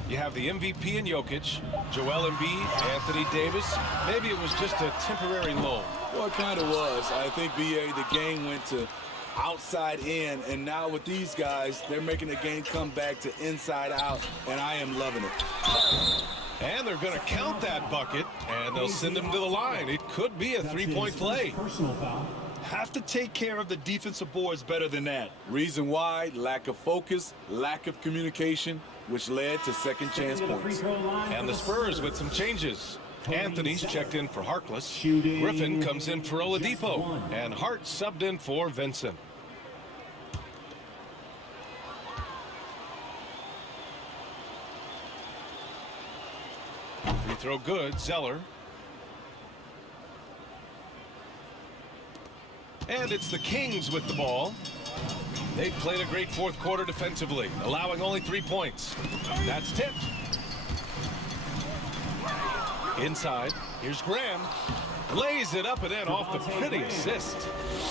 you have the MVP in Jokic, Joel Embiid, Anthony Davis. Maybe it was just a temporary lull. Well, it kind of was. I think, BA, the game went to outside in, and now with these guys, they're making the game come back to inside out, and I am loving it. And they're going to count that bucket, and they'll send him to the line. It could be a 3-point play. Personal foul. Have to take care of the defensive boards better than that. Reason why: lack of focus, lack of communication, which led to second chance points. And the Spurs with some changes. Anthony's checked in for Harkless. Shooting Griffin comes in for Oladipo. And Hart subbed in for Vincent. Free throw good. Zeller. And it's the Kings with the ball. They played a great fourth quarter defensively, allowing only 3 points. That's tipped. Inside, here's Graham. Lays it up and in off the pretty assist.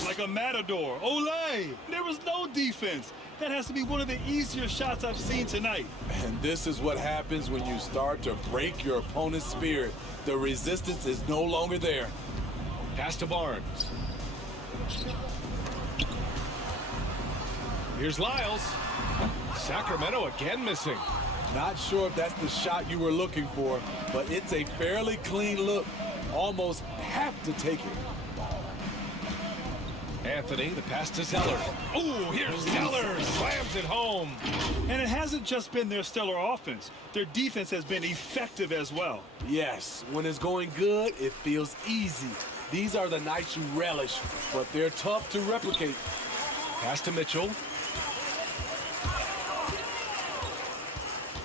Like a matador. Olay! There was no defense. That has to be one of the easier shots I've seen tonight. And this is what happens when you start to break your opponent's spirit. The resistance is no longer there. Pass to Barnes. Here's Lyles. Sacramento again missing. Not sure if that's the shot you were looking for, but it's a fairly clean look. Almost have to take it. Anthony, the pass to Zeller. Oh, here's Zeller. Slams it home. And it hasn't just been their stellar offense. Their defense has been effective as well. Yes, when it's going good, it feels easy. These are the nights you relish, but they're tough to replicate. Pass to Mitchell.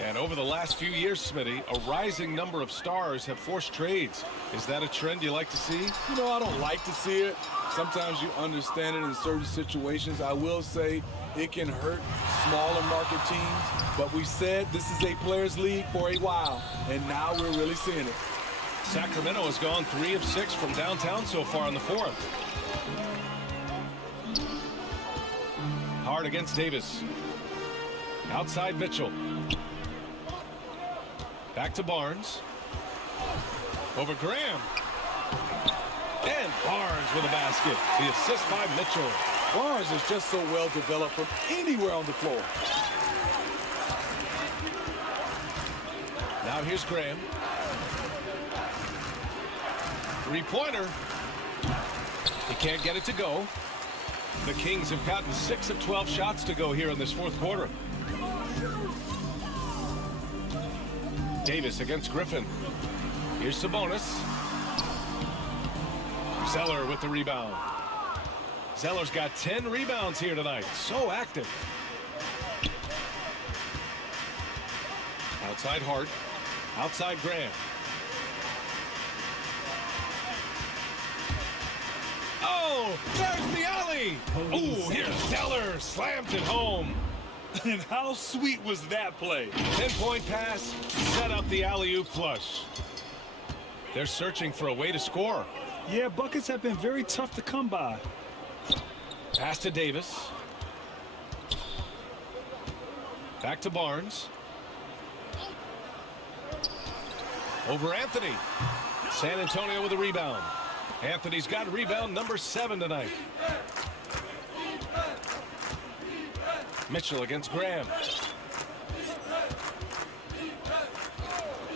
And over the last few years, Smitty, a rising number of stars have forced trades. Is that a trend you like to see? You know, I don't like to see it. Sometimes you understand it in certain situations. I will say it can hurt smaller market teams, but we said this is a players' league for a while, and now we're really seeing it. Sacramento has gone 3 of 6 from downtown so far in the fourth. Hard against Davis. Outside Mitchell. Back to Barnes. Over Graham. And Barnes with a basket. The assist by Mitchell. Barnes is just so well developed from anywhere on the floor. Now here's Graham. Three-pointer. He can't get it to go. The Kings have gotten 6 of 12 shots to go here in this fourth quarter. Davis against Griffin. Here's Sabonis. Zeller with the rebound. Zeller's got 10 rebounds here tonight. So active. Outside Hart. Outside Graham. Oh, there's the alley. Oh, here's Zeller. Slams it home. And how sweet was that play? 10-point pass, set up the alley-oop flush. They're searching for a way to score. Yeah, buckets have been very tough to come by. Pass to Davis. Back to Barnes. Over Anthony. San Antonio with a rebound. Anthony's got rebound number 7 tonight. Mitchell against Graham.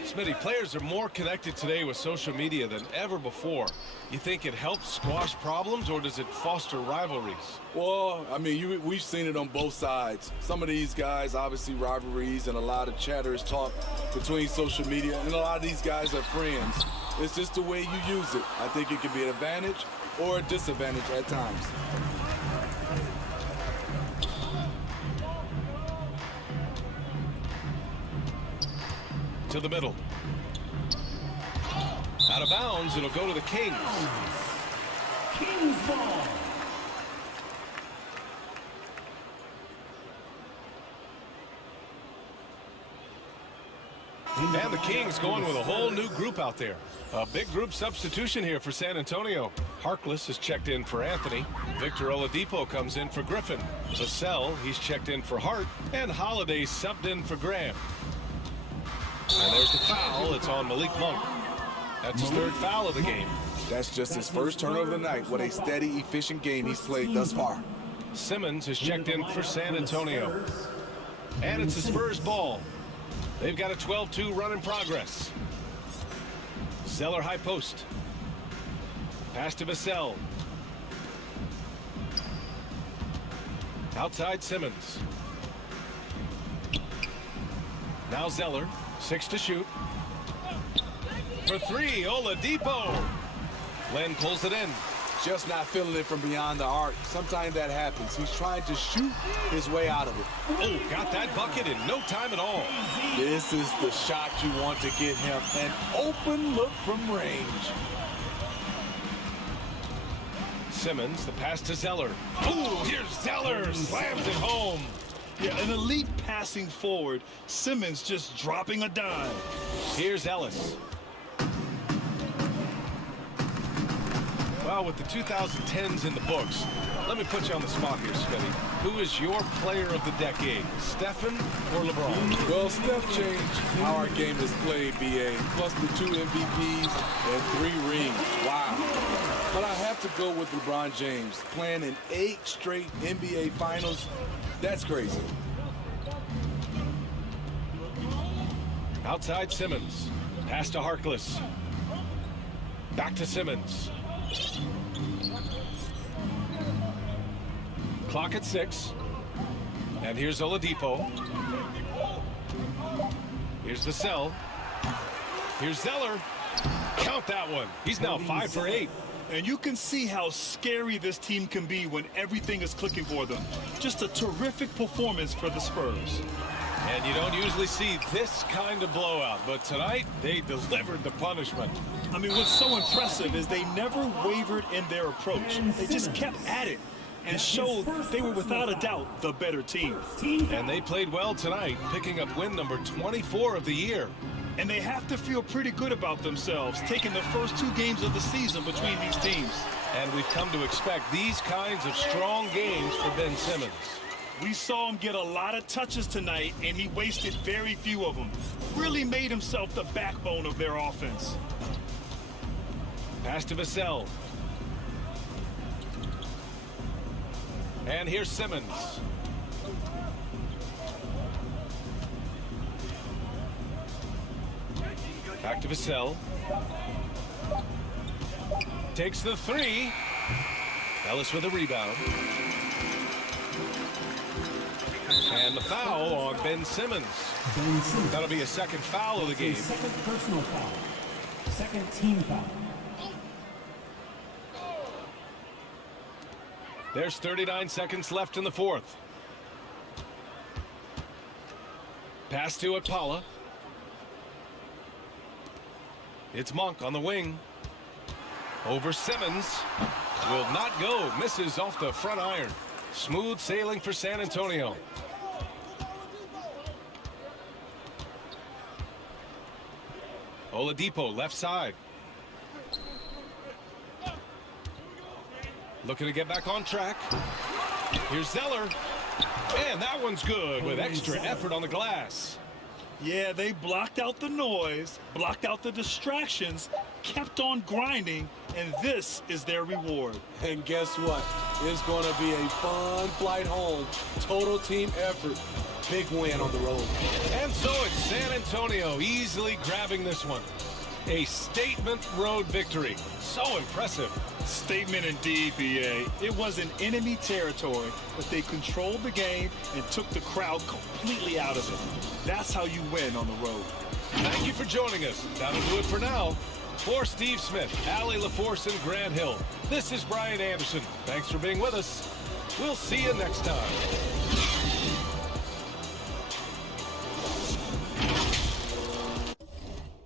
Smitty, players are more connected today with social media than ever before. You think it helps squash problems, or does it foster rivalries? Well, I mean, we've seen it on both sides. Some of these guys, obviously rivalries, and a lot of chatter is talk between social media, and a lot of these guys are friends. It's just the way you use it. I think it can be an advantage or a disadvantage at times. To the middle. Out of bounds, it'll go to the Kings. Kings ball. And the Kings going with a whole new group out there. A big group substitution here for San Antonio. Harkless is checked in for Anthony. Victor Oladipo comes in for Griffin. Vassell, he's checked in for Hart. And Holiday subbed in for Graham. And there's the foul. It's on Malik Monk. That's his 3rd foul of the game. That's just his first turnover of the night. What a steady, efficient game he's played thus far. Simmons is checked in for San Antonio. And it's the Spurs ball. They've got a 12-2 run in progress. Zeller high post. Pass to Vassell. Outside Simmons. Now Zeller. 6 to shoot. For 3, Oladipo. Len pulls it in. Just not feeling it from beyond the arc. Sometimes that happens. He's trying to shoot his way out of it. Oh, got that bucket in no time at all. This is the shot you want to get him. An open look from range. Simmons, the pass to Zeller. Ooh, here's Zeller, slams it home. Yeah, an elite passing forward. Simmons just dropping a dime. Here's Ellis. Well, with the 2010s in the books, let me put you on the spot here, Scotty. Who is your player of the decade, Stephen or LeBron? Well, Steph changed how our game is played, BA. Plus the 2 MVPs and 3 rings. Wow. But I have to go with LeBron James. Playing in 8 straight NBA Finals, that's crazy. Outside Simmons. Pass to Harkless. Back to Simmons. Clock at 6. And here's Oladipo. Here's Vassell. Here's Zeller. Count that one. He's now 5 for 8. And you can see how scary this team can be when everything is clicking for them. Just a terrific performance for the Spurs. And you don't usually see this kind of blowout, but tonight they delivered the punishment. I mean, what's so impressive is they never wavered in their approach. They just kept at it and showed they were without a doubt the better team. And they played well tonight, picking up win number 24 of the year. And they have to feel pretty good about themselves, taking the first 2 games of the season between these teams. And we've come to expect these kinds of strong games for Ben Simmons. We saw him get a lot of touches tonight, and he wasted very few of them. Really made himself the backbone of their offense. Pass to Vassell. And here's Simmons. Back to Vassell. Takes the 3. Ellis with a rebound. And the foul on Ben Simmons. That'll be a second foul of the game. Second personal foul. Second team foul. There's 39 seconds left in the 4th. Pass to Akpala. It's Monk on the wing. Over Simmons. Will not go. Misses off the front iron. Smooth sailing for San Antonio. Oladipo left side. Looking to get back on track. Here's Zeller. And that one's good with extra effort on the glass. Yeah, they blocked out the noise, blocked out the distractions, kept on grinding, and this is their reward. And guess what? It's going to be a fun flight home. Total team effort. Big win on the road. And so it's San Antonio easily grabbing this one. A statement road victory. So impressive. Statement indeed, BA. It was an enemy territory, but they controlled the game and took the crowd completely out of it. That's how you win on the road. Thank you for joining us. That'll do it for now. For Steve Smith, Allie LaForce, and Grant Hill, this is Brian Anderson. Thanks for being with us. We'll see you next time.